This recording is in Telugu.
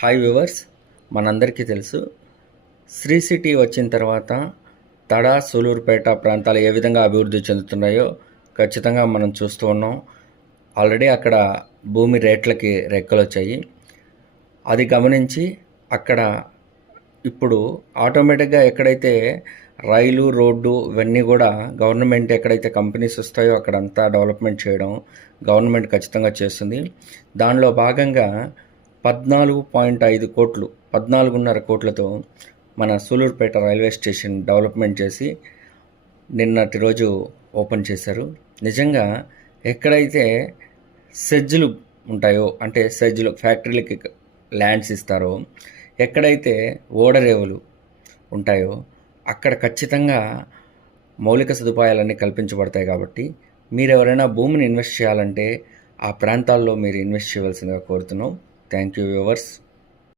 హాయ్ వ్యూవర్స్ మనందరికీ తెలుసు శ్రీ సిటీ వచ్చిన తర్వాత తడ సూలూరుపేట ప్రాంతాలు ఏ విధంగా అభివృద్ధి చెందుతున్నాయో ఖచ్చితంగా మనం చూస్తూ ఉన్నాం. ఆల్రెడీ అక్కడ భూమి రేట్లకి రెక్కలు వచ్చాయి. అది గమనించి అక్కడ ఇప్పుడు ఆటోమేటిక్గా ఎక్కడైతే రైలు రోడ్డు ఇవన్నీ కూడా గవర్నమెంట్ ఎక్కడైతే కంపెనీస్ వస్తాయో అక్కడంతా డెవలప్మెంట్ చేయడం గవర్నమెంట్ ఖచ్చితంగా చేస్తుంది. దానిలో భాగంగా పద్నాలుగు పాయింట్ ఐదు కోట్లు పద్నాలుగున్నర కోట్లతో మన సూలూరుపేట రైల్వే స్టేషన్ డెవలప్మెంట్ చేసి నిన్నటి రోజు ఓపెన్ చేశారు. నిజంగా ఎక్కడైతే సెజ్జులు ఉంటాయో అంటే సెజ్జులు ఫ్యాక్టరీలకి ల్యాండ్స్ ఇస్తారో ఎక్కడైతే ఓడరేవులు ఉంటాయో అక్కడ ఖచ్చితంగా మౌలిక సదుపాయాలన్నీ కల్పించబడతాయి కాబట్టి మీరు ఎవరైనా భూమిని ఇన్వెస్ట్ చేయాలంటే ఆ ప్రాంతాల్లో మీరు ఇన్వెస్ట్ చేయవలసిందిగా కోరుతున్నాం. thank you viewers.